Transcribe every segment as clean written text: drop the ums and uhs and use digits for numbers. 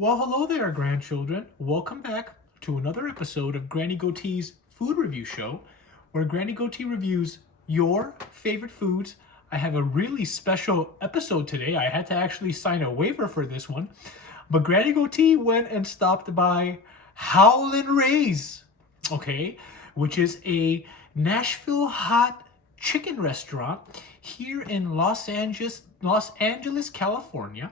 Well, hello there, grandchildren. Welcome back to another episode of Granny Goatee's Food Review Show, where Granny Goatee reviews your favorite foods. I have a really special episode today. I had to actually sign a waiver for this one, but Granny Goatee went and stopped by Howlin Ray's, okay, which is a Nashville hot chicken restaurant here in Los Angeles, California.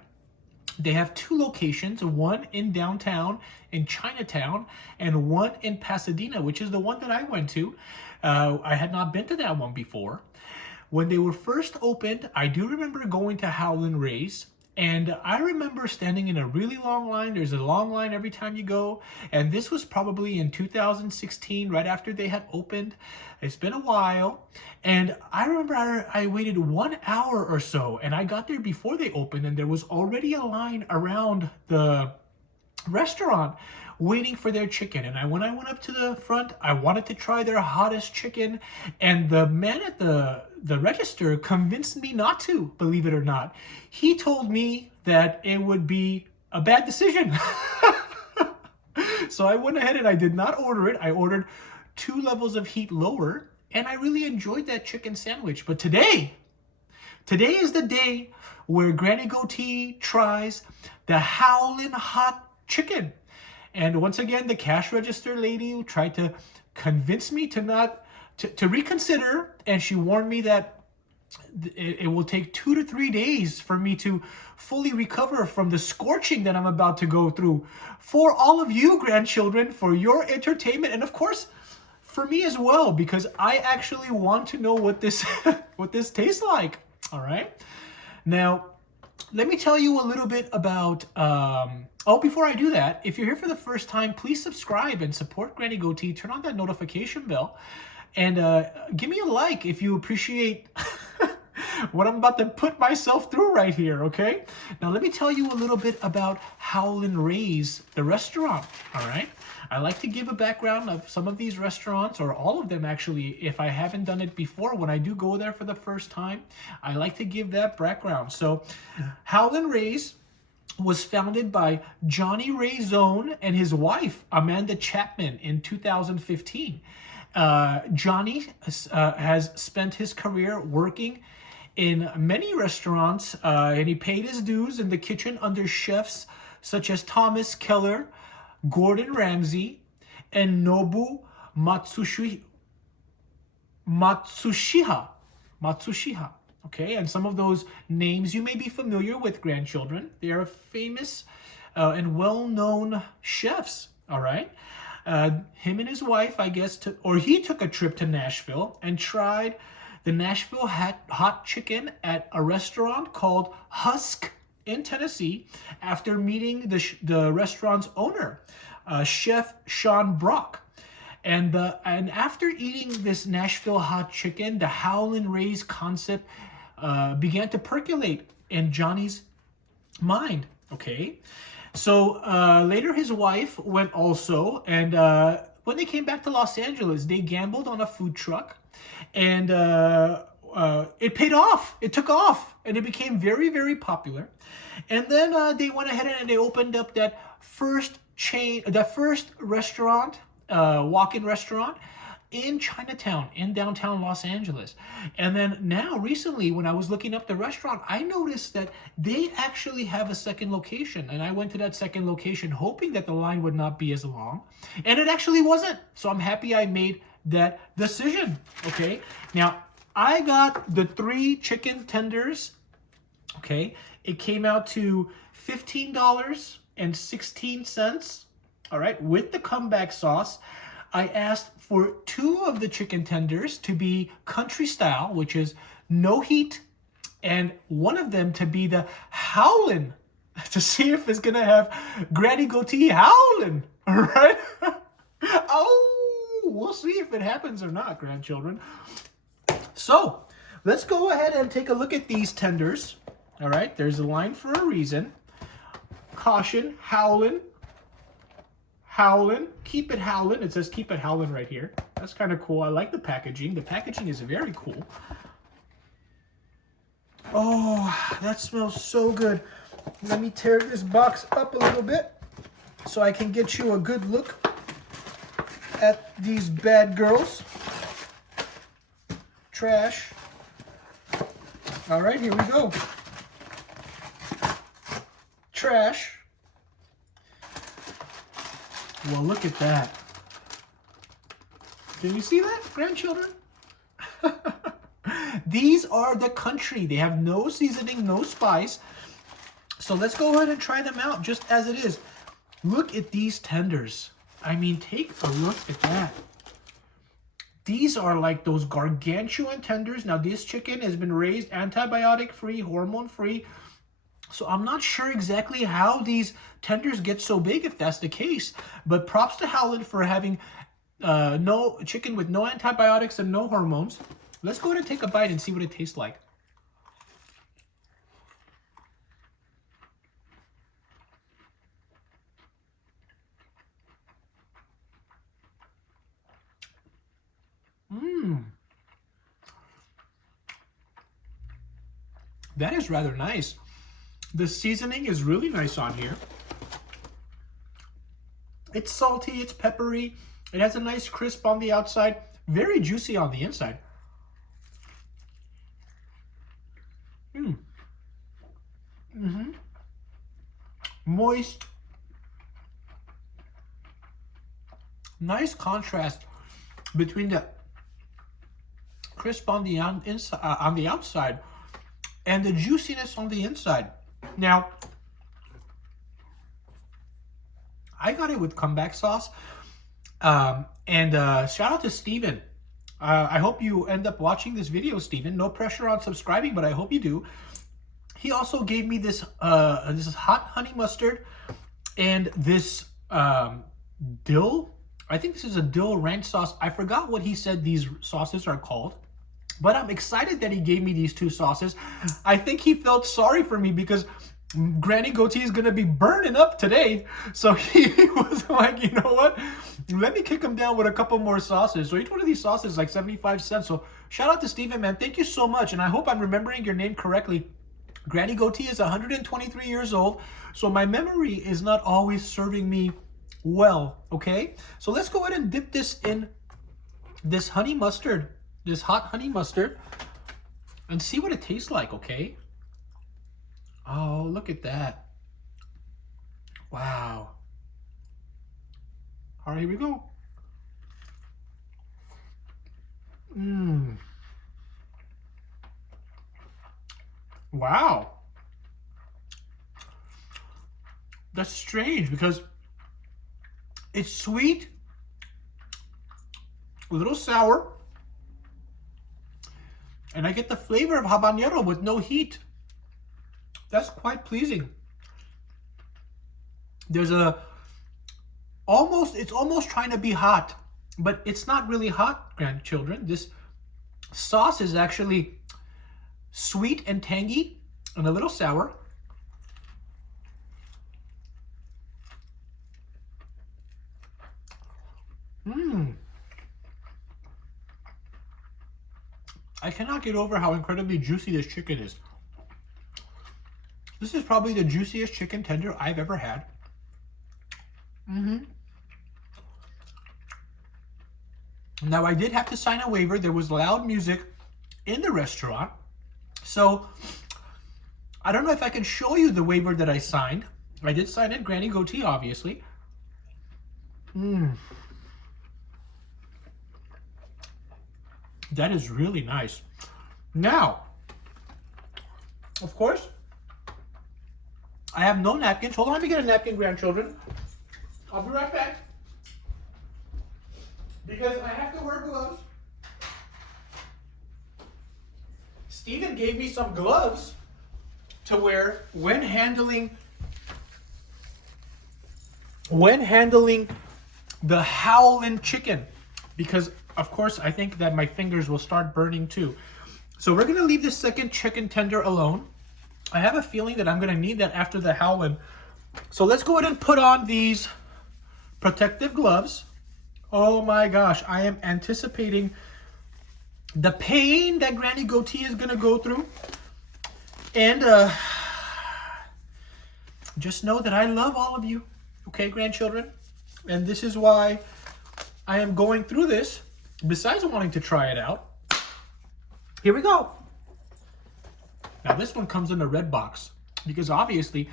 They have two locations, one in downtown in Chinatown and one in Pasadena, which is the one that I went to. I had not been to that one before. When they were first opened, I do remember going to Howlin Ray's, and I remember standing in a really long line. There's a long line every time you go, and this was probably in 2016, right after they had opened. It's been a while, and I remember I waited 1 hour or so, and I got there before they opened, and there was already a line around the restaurant waiting for their chicken. And when I went up to the front, I wanted to try their hottest chicken, and the man at the register convinced me not to, believe it or not. He told me that it would be a bad decision. So I went ahead and I did not order it. I ordered 2 levels of heat lower, and I really enjoyed that chicken sandwich. But today is the day where Granny Goatee tries the Howlin' Hot Chicken. And once again, the cash register lady tried to convince me to reconsider, and she warned me that it will take 2 to 3 days for me to fully recover from the scorching that I'm about to go through. For all of you grandchildren, for your entertainment, and of course, for me as well, because I actually want to know what this what this tastes like. All right. Now, let me tell you a little bit about. Before I do that, if you're here for the first time, please subscribe and support Granny Goatee. Turn on that notification bell, and give me a like if you appreciate what I'm about to put myself through right here. Okay. Now, let me tell you a little bit about Howlin Ray's, the restaurant. All right. I like to give a background of some of these restaurants, or all of them actually, if I haven't done it before. When I do go there for the first time, I like to give that background. So Howlin Ray's was founded by Johnny Ray Zone and his wife, Amanda Chapman, in 2015. Johnny has spent his career working in many restaurants, and he paid his dues in the kitchen under chefs such as Thomas Keller, Gordon Ramsay, and Nobu Matsushiha. Okay, and some of those names you may be familiar with, grandchildren. They are famous and well-known chefs. All right, him and his wife, I guess, he took a trip to Nashville and tried the Nashville hot chicken at a restaurant called Husk in Tennessee, after meeting the restaurant's owner, Chef Sean Brock. And after eating this Nashville hot chicken, the Howlin Ray's concept began to percolate in Johnny's mind. Okay, so later his wife went also, and when they came back to Los Angeles, they gambled on a food truck, and it paid off. It took off, and it became very, very popular. And then they went ahead and they opened up that first restaurant, walk-in restaurant in Chinatown, in downtown Los Angeles. And then now, recently, when I was looking up the restaurant, I noticed that they actually have a second location. And I went to that second location hoping that the line would not be as long. And it actually wasn't. So I'm happy I made that decision. Okay. Now, I got the 3 chicken tenders. Okay. It came out to $15.16. All right. With the comeback sauce. I asked for 2 of the chicken tenders to be country style, which is no heat, and one of them to be the howlin', to see if it's gonna have Granny Goatee howlin'. All right. Oh, we'll see if it happens or not, grandchildren. So let's go ahead and take a look at these tenders. All right. There's a line for a reason. Caution, howlin'. Howlin', keep it howlin'. It says keep it howlin' right here. That's kind of cool. I like the packaging. The packaging is very cool. Oh, that smells so good. Let me tear this box up a little bit. so I can get you a good look at these bad girls. Trash. All right, here we go. Trash. Well, look at that. Can you see that, grandchildren? These are the country. They have no seasoning, no spice. So let's go ahead and try them out just as it is. Look at these tenders. I mean, take a look at that. These are like those gargantuan tenders. Now, this chicken has been raised antibiotic-free, hormone-free. So I'm not sure exactly how these tenders get so big if that's the case. But props to Howlin for having no chicken with no antibiotics and no hormones. Let's go ahead and take a bite and see what it tastes like. That is rather nice. The seasoning is really nice on here. It's salty, it's peppery. It has a nice crisp on the outside. Very juicy on the inside. Moist. Nice contrast between the crisp on the outside and the juiciness on the inside. Now, I got it with comeback sauce. Shout out to Steven. I hope you end up watching this video, Steven. No pressure on subscribing, but I hope you do. He also gave me this hot honey mustard and this dill. I think this is a dill ranch sauce. I forgot what he said these sauces are called. But I'm excited that he gave me these two sauces. I think he felt sorry for me because Granny Goatee is going to be burning up today. So he was like, you know what? Let me kick him down with a couple more sauces. So each one of these sauces is like 75 cents. So shout out to Steven, man. Thank you so much. And I hope I'm remembering your name correctly. Granny Goatee is 123 years old. So my memory is not always serving me well, okay? So let's go ahead and dip this in this honey mustard. This hot honey mustard and see what it tastes like, okay? Oh, look at that. Wow. All right, here we go. Wow. That's strange because it's sweet, a little sour, and I get the flavor of habanero with no heat. That's quite pleasing. There's it's almost trying to be hot, but it's not really hot, grandchildren. This sauce is actually sweet and tangy and a little sour. I cannot get over how incredibly juicy this chicken is. This is probably the juiciest chicken tender I've ever had. Now, I did have to sign a waiver. There was loud music in the restaurant. So, I don't know if I can show you the waiver that I signed. I did sign it, Granny Goatee, obviously. That is really nice. Now, of course, I have no napkins. Hold on, let me get a napkin, grandchildren. I'll be right back. Because I have to wear gloves. Steven gave me some gloves to wear when handling the Howlin chicken. Because, of course, I think that my fingers will start burning too. So we're going to leave this second chicken tender alone. I have a feeling that I'm going to need that after the Howlin. So let's go ahead and put on these protective gloves. Oh my gosh, I am anticipating the pain that Granny Goatee is going to go through. And just know that I love all of you. Okay, grandchildren? And this is why I am going through this, besides wanting to try it out. Here we go. Now this one comes in a red box because obviously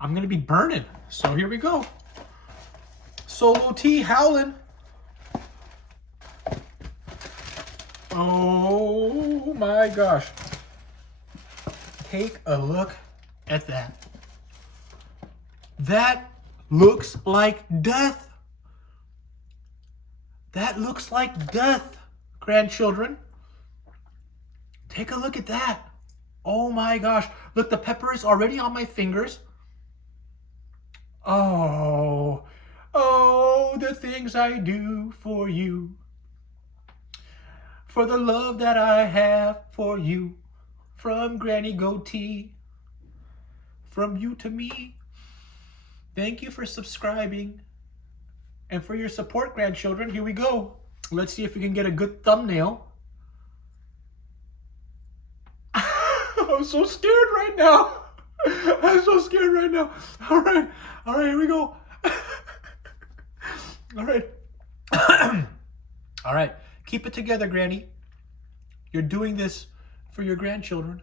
I'm going to be burning. So here we go. Solo tea Howlin. Oh my gosh. Take a look at that. That looks like death. That looks like death, grandchildren. Take a look at that. Oh my gosh. Look, the pepper is already on my fingers. Oh, the things I do for you. For the love that I have for you. From Granny Goatee. From you to me. Thank you for subscribing. And for your support, grandchildren. Here we go. Let's see if we can get a good thumbnail. I'm so scared right now. I'm so scared right now. All right, here we go. All right. All right, keep it together, Granny. You're doing this for your grandchildren.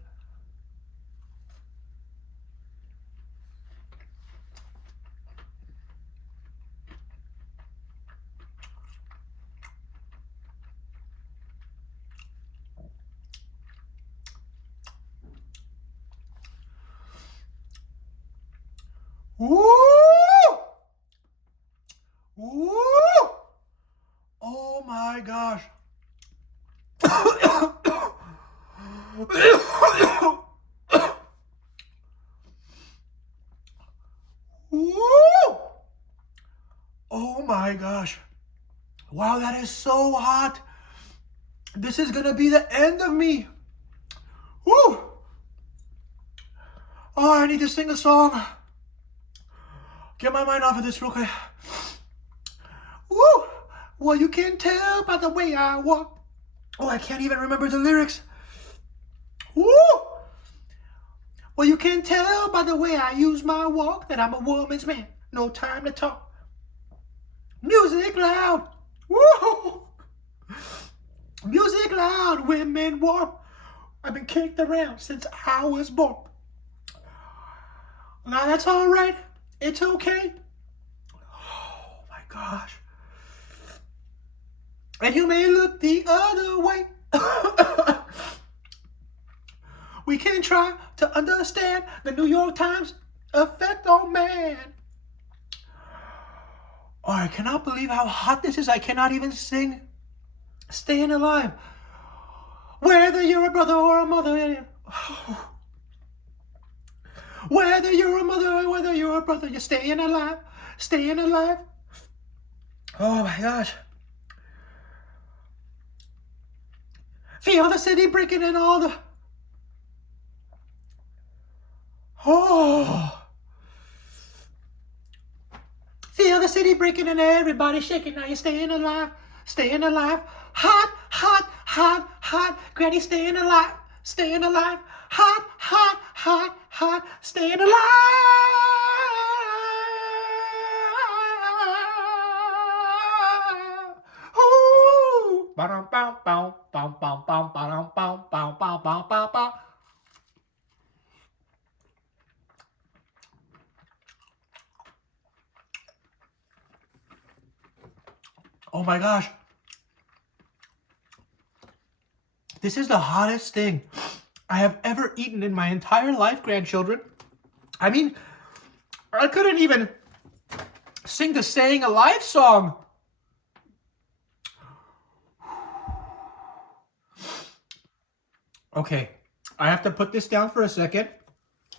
Woo! Woo! Oh my gosh. Woo! Oh my gosh. Wow, that is so hot. This is gonna be the end of me. Woo! Oh, I need to sing a song. Get my mind off of this real quick. Woo! Well, you can tell by the way I walk. Oh, I can't even remember the lyrics. Woo! Well, you can tell by the way I use my walk that I'm a woman's man. No time to talk. Music loud. Woo! Music loud, women warm. I've been kicked around since I was born. Now that's all right. It's okay. Oh my gosh. And you may look the other way. We can try to understand the New York Times effect on man. Oh, I cannot believe how hot this is. I cannot even sing Staying Alive. Whether you're a brother or a mother. Whether you're a mother or whether you're a brother, you're staying alive. Staying alive. Oh my gosh. Feel the city breaking and all the... Oh. Feel the city breaking and everybody shaking. Now you're staying alive. Staying alive. Hot, hot, hot, hot. Granny staying alive. Staying alive. Hot, hot, hot, hot. Staying alive. Ooh. Ba-dum, bum, bum, bum, bum, bum, ba-dum, bum, bum, bum, bum, bum, bum. Oh my gosh. This is the hottest thing I have ever eaten in my entire life, grandchildren. I mean, I couldn't even sing the Staying Alive song. Okay, I have to put this down for a second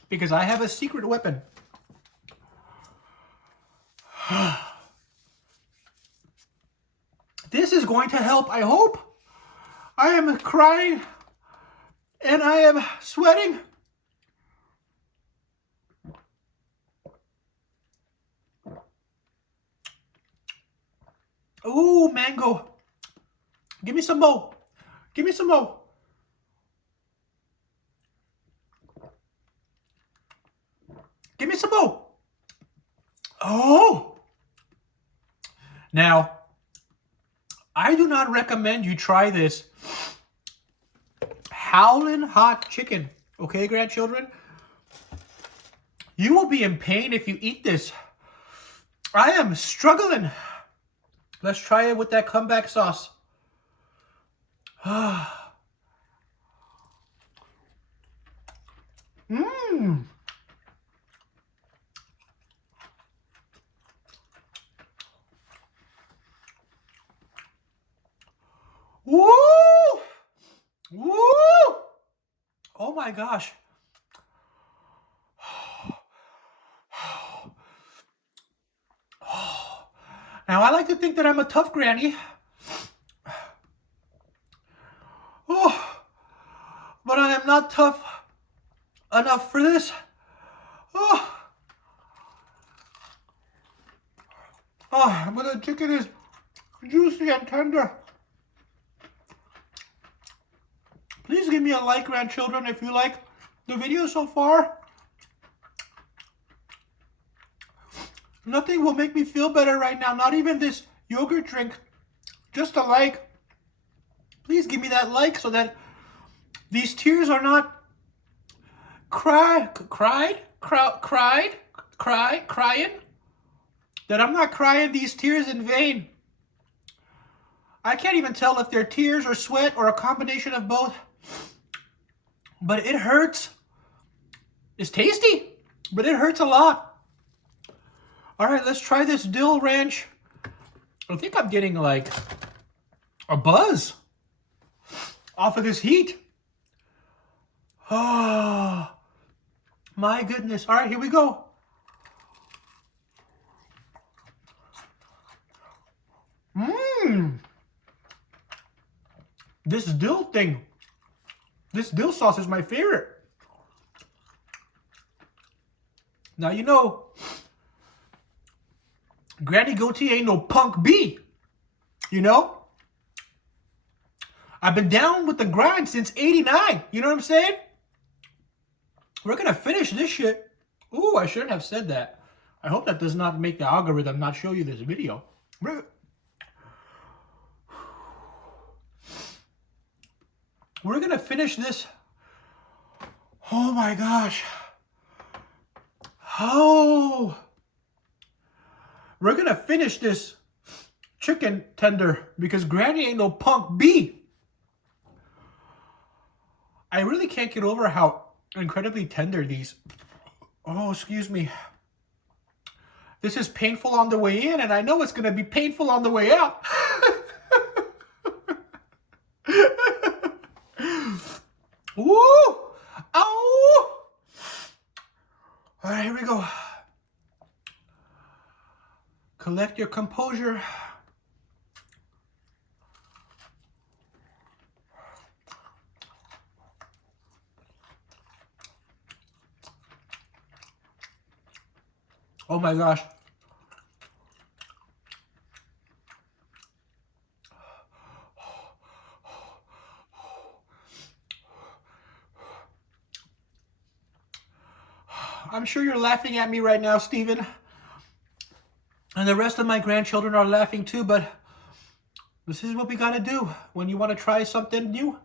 because I have a secret weapon. This is going to help, I hope. I am crying and I am sweating. Ooh, mango. Give me some more. Give me some more. Give me some more. Oh! Now, I do not recommend you try this Howlin' hot chicken. Okay, grandchildren? You will be in pain if you eat this. I am struggling. Let's try it with that comeback sauce. Mmm. Woo! Woo! Oh my gosh. Now I like to think that I'm a tough granny. Oh, but I am not tough enough for this. Oh, but the chicken is juicy and tender. Please give me a like, grandchildren, if you like the video so far. Nothing will make me feel better right now, not even this yogurt drink. Just a like. Please give me that like so that these tears are not crying. That I'm not crying these tears in vain. I can't even tell if they're tears or sweat or a combination of both. But it hurts. It's tasty, but it hurts a lot. All right, let's try this dill ranch. I think I'm getting like a buzz off of this heat. Oh, my goodness. All right, here we go. Mmm. This dill thing, this dill sauce is my favorite. Now, you know, Granny Goatee ain't no punk B. You know? I've been down with the grind since '89. You know what I'm saying? We're going to finish this shit. Ooh, I shouldn't have said that. I hope that does not make the algorithm not show you this video. We're going to finish this. Oh my gosh. Oh. We're going to finish this chicken tender because Granny ain't no punk B. I really can't get over how incredibly tender these. Oh, excuse me. This is painful on the way in, and I know it's going to be painful on the way out. Woo! Ow! All right, here we go. Collect your composure. Oh my gosh. I'm sure you're laughing at me right now, Steven. And the rest of my grandchildren are laughing too, but this is what we gotta do when you want to try something new.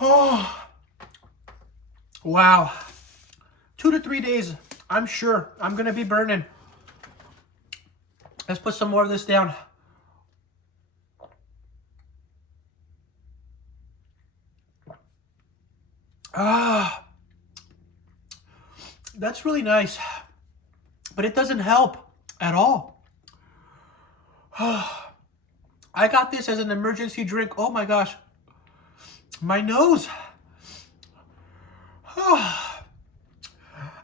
Oh, wow. 2 to 3 days, I'm sure I'm gonna be burning. Let's put some more of this down. Ah, that's really nice, but it doesn't help at all. I got this as an emergency drink. Oh my gosh, my nose.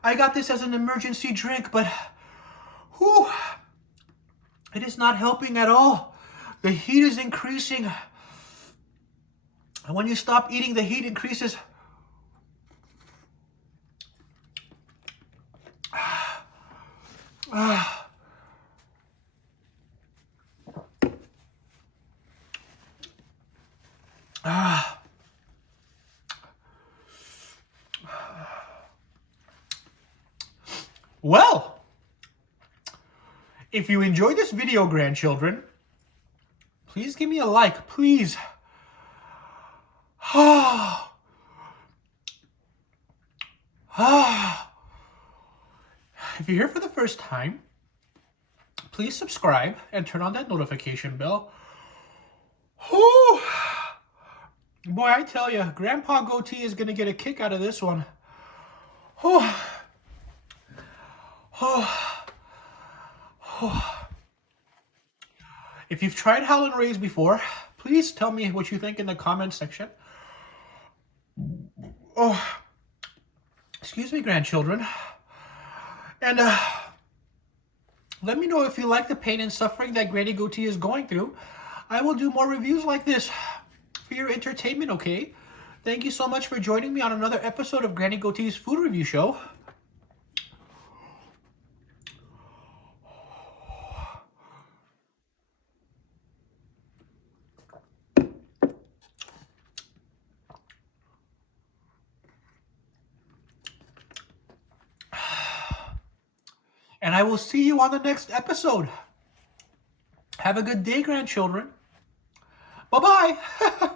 I got this as an emergency drink, but whew, it is not helping at all. The heat is increasing. And when you stop eating, the heat increases. Well, if you enjoyed this video, grandchildren, please give me a like, please. If you're here for the first time, please subscribe and turn on that notification bell. Whew. Boy, I tell you, Grandpa Goatee is going to get a kick out of this one. If you've tried Howlin Rays before, please tell me what you think in the comment section. Excuse me, grandchildren. And let me know if you like the pain and suffering that Granny Goatee is going through. I will do more reviews like this for your entertainment, okay? Thank you so much for joining me on another episode of Granny Goatee's Food Review Show. And I will see you on the next episode. Have a good day, grandchildren. Bye-bye.